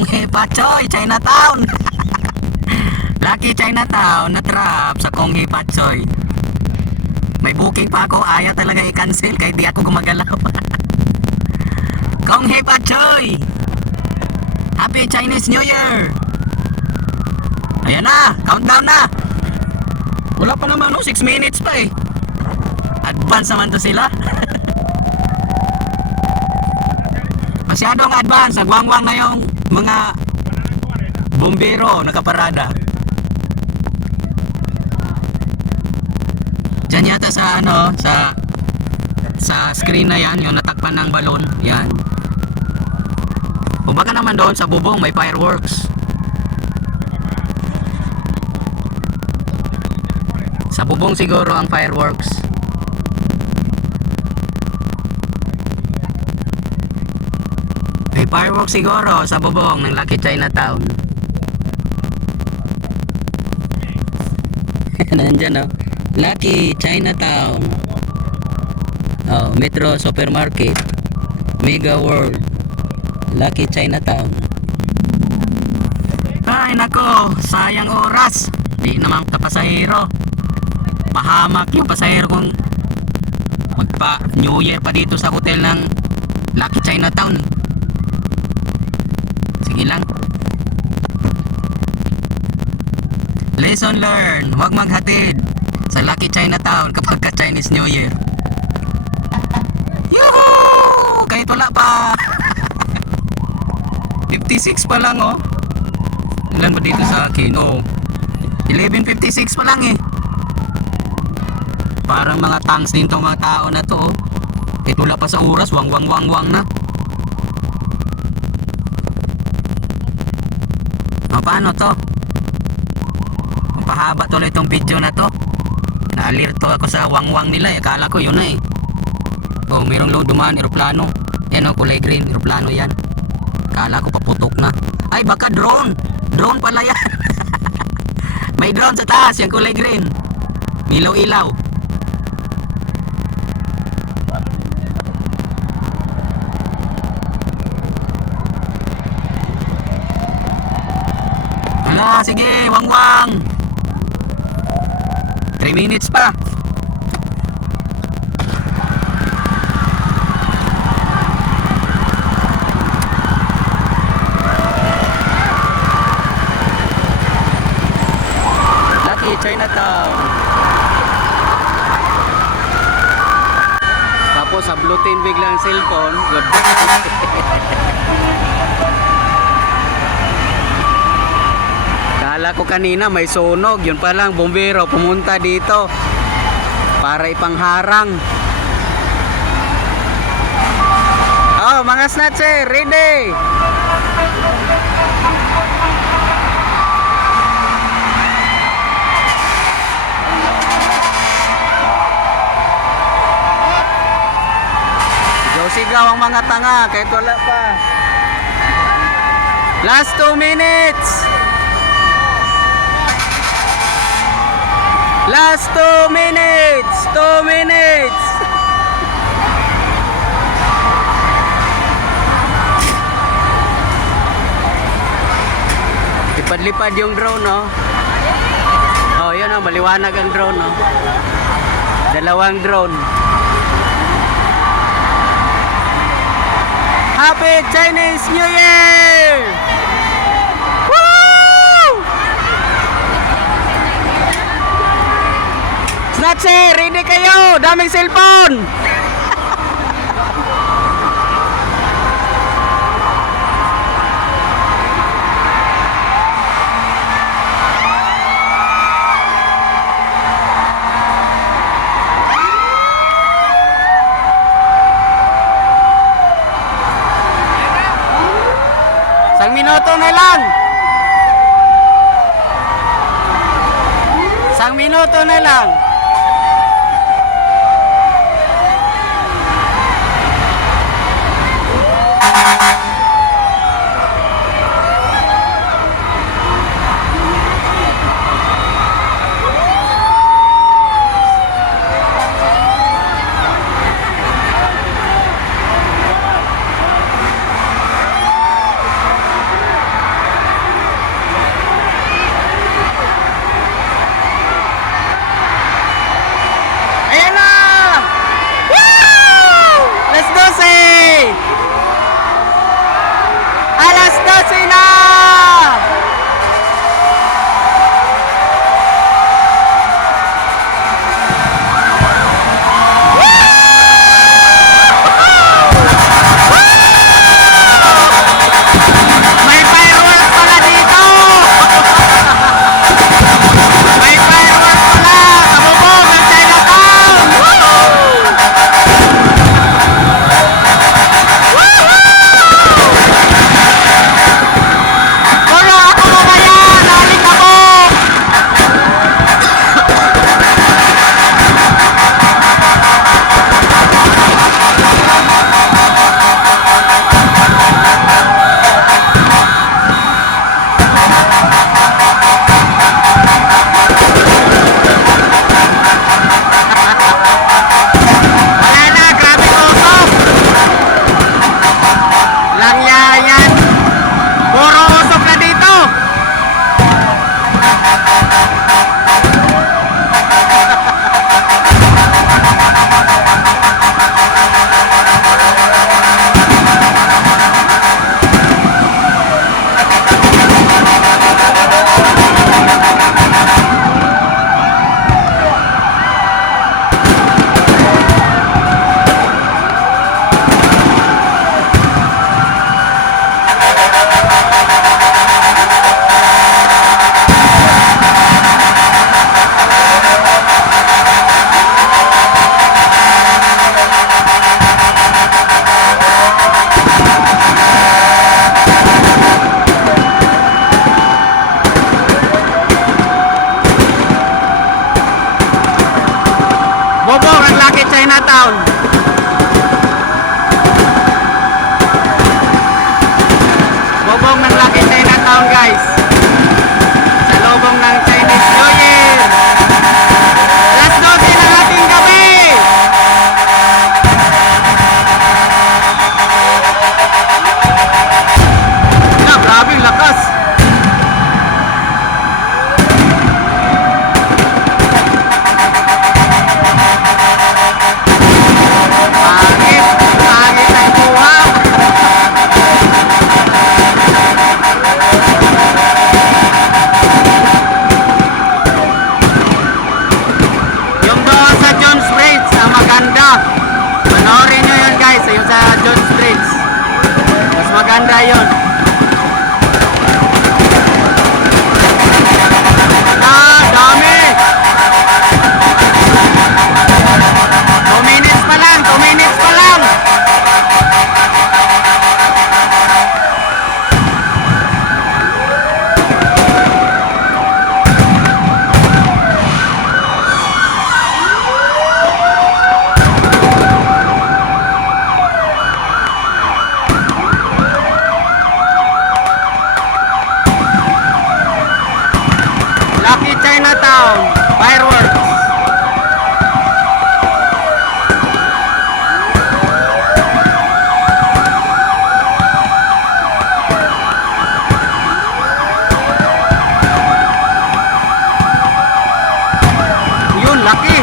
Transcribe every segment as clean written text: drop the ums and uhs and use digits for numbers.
Kung Patsoy, Chinatown. Lucky Chinatown na trap sa Kung Patsoy. May booking pa ako, ayaw talaga i-cancel kahit di ako gumagalaw. Kung Patsoy, Happy Chinese New Year. Ayan na, countdown na. Wala pa naman, 6 minutes pa eh. Advance naman to sila. Masyadong advance, nagwangwang na yung mga bombero nakaparada. Diyan yata sa ano, sa screen na yan, yung natakpan ng balon, yan. O baka naman doon sa bubong may fireworks. Sa bubong siguro ang fireworks. May fireworks siguro sa bubong ng Lucky Chinatown. Nandyan oh. Lucky Chinatown. Oh, Metro Supermarket, Mega World, Lucky Chinatown. Ay nako, sayang oras. Di naman kapasahero. Pahamak yung pasahero kung magpa New Year pa dito sa hotel ng Lucky Chinatown. Sige lang. Lesson learned, huwag maghatid sa Lucky Chinatown kapag ka Chinese New Year. Yuhuu! Kahit wala pa. 56 pa lang oh. Ilan ba dito sa akin? Oh, 11:56 pa lang eh. Parang mga tanks din tong mga tao na to oh. Kahit wala pa sa oras, wang na. O paano to? Pahaba tuloy itong video na to. Naalirto ako sa wangwang nila. Akala ko yun na eh. Oh, mayroong dumaan eroplano. Yan oh, kulay green, eroplano yan. Akala ko paputok na. Ay baka drone. Drone pala yan. May drone sa taas, yung kulay green. Ilaw-ilaw. Ala, sige, wangwang. 3 minutes pa. Lucky Chinatown. Tapos hablutin biglang cellphone. Kala ko kanina may sunog, yun pa lang bombero pumunta dito para ipangharang. Oh, mga snatcher, ready. Sigaw ang mga tanga kahit wala pa. Last 2 minutes. Last 2 minutes. 2 minutes. Lipad-lipad yung drone, no? Oh, yun oh, maliwanag ang drone, no? Dalawang drone. Happy Chinese New Year! Woo! Snatcher, ready kayo! Daming cellphone! Isang minuto na lang. Isang minuto na lang. Maganda yun. Ah, dami! 2 minutes pa lang, 2 minutes pa lang! Lucky Chinatown fireworks. Yun, laki.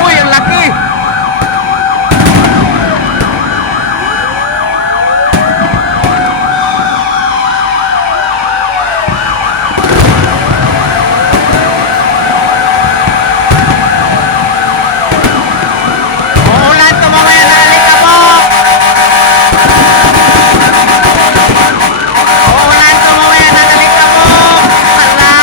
Uy, ang laki. Uulan to mamaya na Alikabok. Uulan to mamaya na Alikabok. Hala.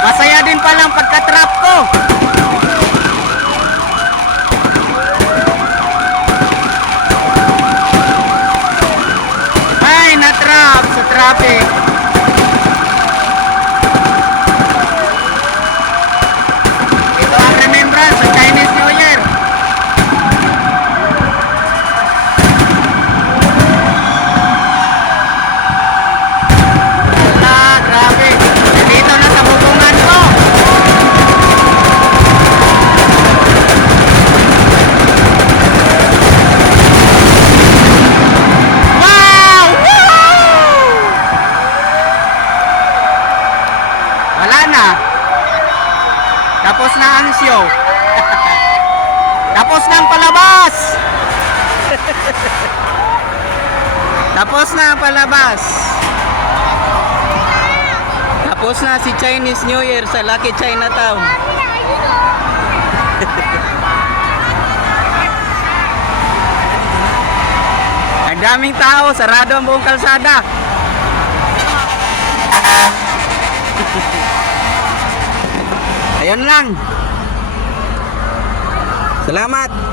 Masaya din palang pagka-trap ko. Ay, na-trap sa traffic. Ito ang remembrance sa Chinese New Year. Wala, grabe. Dito na sa bubungan ko. Wow! Woo! Wala na. Tapos na ang show. Tapos na ang palabas. Tapos na ang palabas. Tapos na si Chinese New Year sa Lucky Chinatown. Ang daming tao, sarado ang buong kalsada. Ayun lang. Salamat.